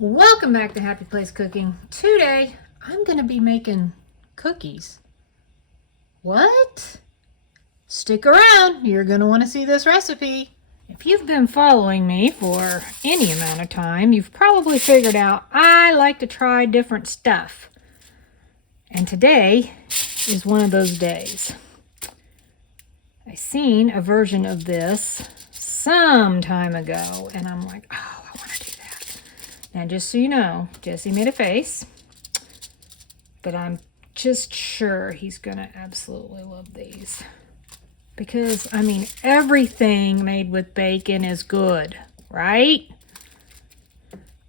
Welcome back to Happy Place Cooking. Today, I'm going to be making cookies. What? Stick around. You're going to want to see this recipe. If you've been following me for any amount of time, you've probably figured out I like to try different stuff. And today is one of those days. I seen a version of this some time ago, and I'm like, oh, I want to do that. Now, just so you know, Jesse made a face, but I'm just sure he's going to absolutely love these. Because, I mean, everything made with bacon is good, right?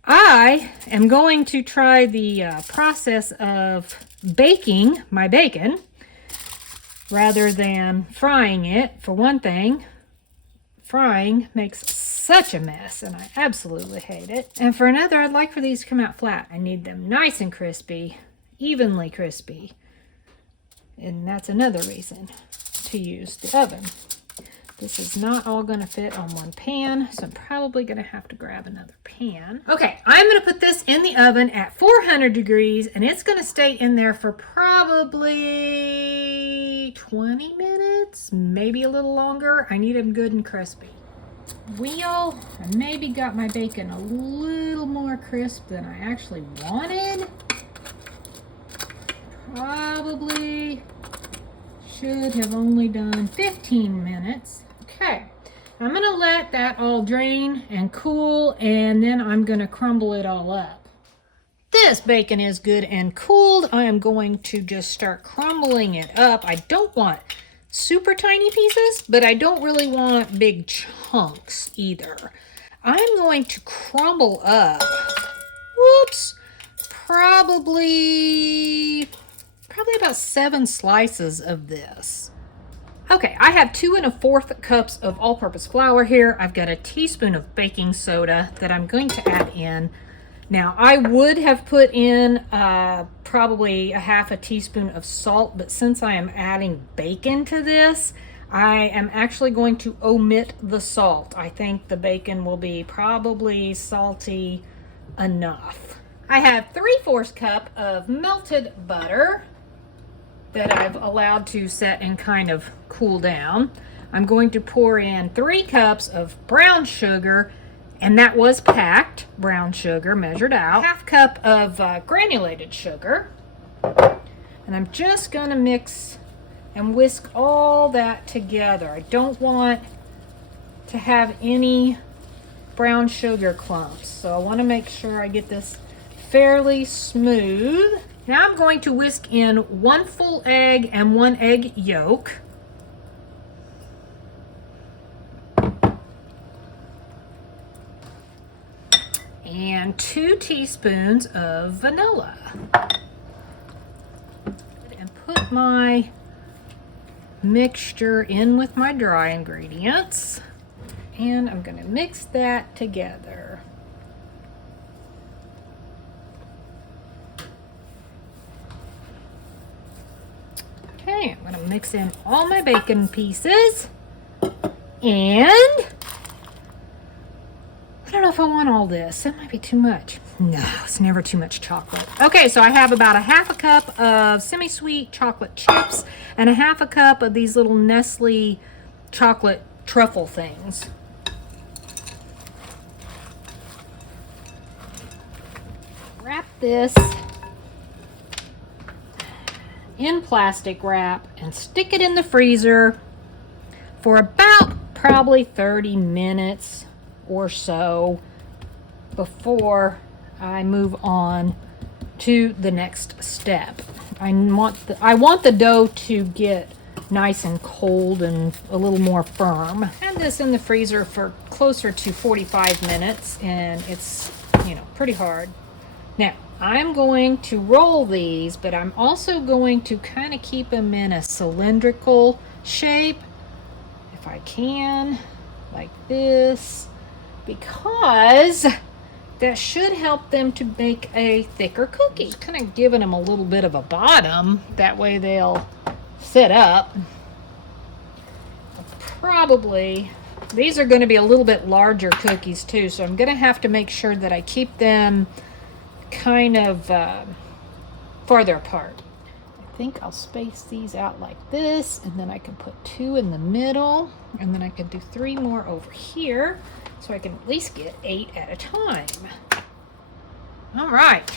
I am going to try the process of baking my bacon rather than frying it. For one thing, frying makes such a mess, and I absolutely hate it. And for another, I'd like for these to come out flat. I need them nice and crispy, evenly crispy. And that's another reason to use the oven. This is not all going to fit on one pan, so I'm probably going to have to grab another pan. Okay, I'm going to put this in the oven at 400 degrees, and it's going to stay in there for probably 20 minutes, maybe a little longer. I need them good and crispy. I maybe got my bacon a little more crisp than I actually wanted. Probably should have only done 15 minutes. Okay, I'm going to let that all drain and cool, and then I'm going to crumble it all up. This bacon is good and cooled. I am going to just start crumbling it up. I don't want super tiny pieces, but I don't really want big chunks either. I'm going to crumble up, probably about 7 slices of this. Okay, I have 2 1/4 cups of all-purpose flour here. I've got a teaspoon of baking soda that I'm going to add in. Now, I would have put in probably a 1/2 teaspoon of salt, but since I am adding bacon to this, I am actually going to omit the salt. I think the bacon will be probably salty enough. I have 3/4 cup of melted butter that I've allowed to set and kind of cool down. I'm going to pour in 3 cups of brown sugar, and that was packed brown sugar, measured out. 1/2 cup of granulated sugar. And I'm just going to mix and whisk all that together. I don't want to have any brown sugar clumps, so I want to make sure I get this fairly smooth. Now I'm going to whisk in 1 full egg and 1 egg yolk. And 2 teaspoons of vanilla. And put my mixture in with my dry ingredients. And I'm going to mix that together. Okay, I'm going to mix in all my bacon pieces. And I don't know if I want all this. That might be too much. No, it's never too much chocolate. Okay, so I have about a 1/2 cup of semi-sweet chocolate chips and a 1/2 cup of these little Nestle chocolate truffle things. Wrap this in plastic wrap and stick it in the freezer for about probably 30 minutes or so before I move on to the next step. I want the dough to get nice and cold and a little more firm. I had this in the freezer for closer to 45 minutes, and it's, pretty hard. Now, I'm going to roll these, but I'm also going to kind of keep them in a cylindrical shape, if I can, like this, because that should help them to make a thicker cookie. Just kind of giving them a little bit of a bottom, that way they'll sit up. Probably These are going to be a little bit larger cookies too, so I'm going to have to make sure that I keep them kind of farther apart. I think I'll space these out like this, and then I can put 2 in the middle, and then I can do 3 more over here, so I can at least get 8 at a time. All right,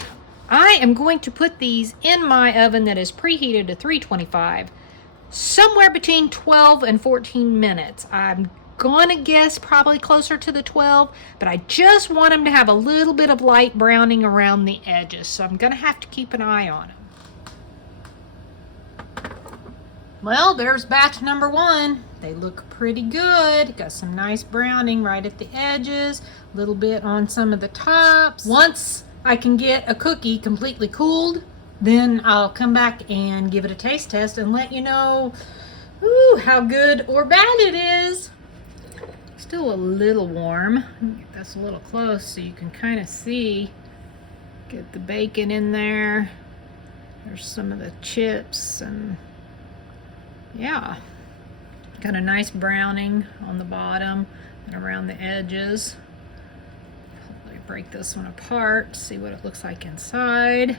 I am going to put these in my oven that is preheated to 325, somewhere between 12 and 14 minutes. I'm gonna guess probably closer to the 12, but I just want them to have a little bit of light browning around the edges, so I'm gonna have to keep an eye on them. Well, there's batch number 1. They look pretty good. Got some nice browning right at the edges, a little bit on some of the tops. Once I can get a cookie completely cooled, then I'll come back and give it a taste test and let you know how good or bad it is. Still a little warm. Get this a little close so you can kind of see. Get the bacon in there. There's some of the chips, and yeah, got a nice browning on the bottom and around the edges. Let me break this one apart, see what it looks like inside.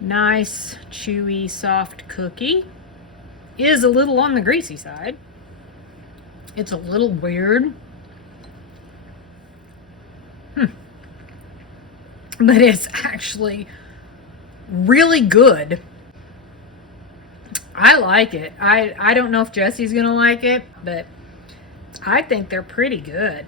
Nice, chewy, soft cookie. Is a little on the greasy side. It's a little weird. But it's actually really good. I like it. I don't know if Jesse's gonna like it, but I think they're pretty good.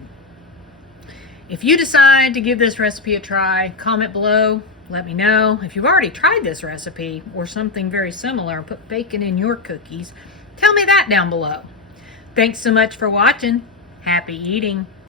If you decide to give this recipe a try, comment below, let me know. If you've already tried this recipe or something very similar and put bacon in your cookies, tell me that down below. Thanks so much for watching. Happy eating.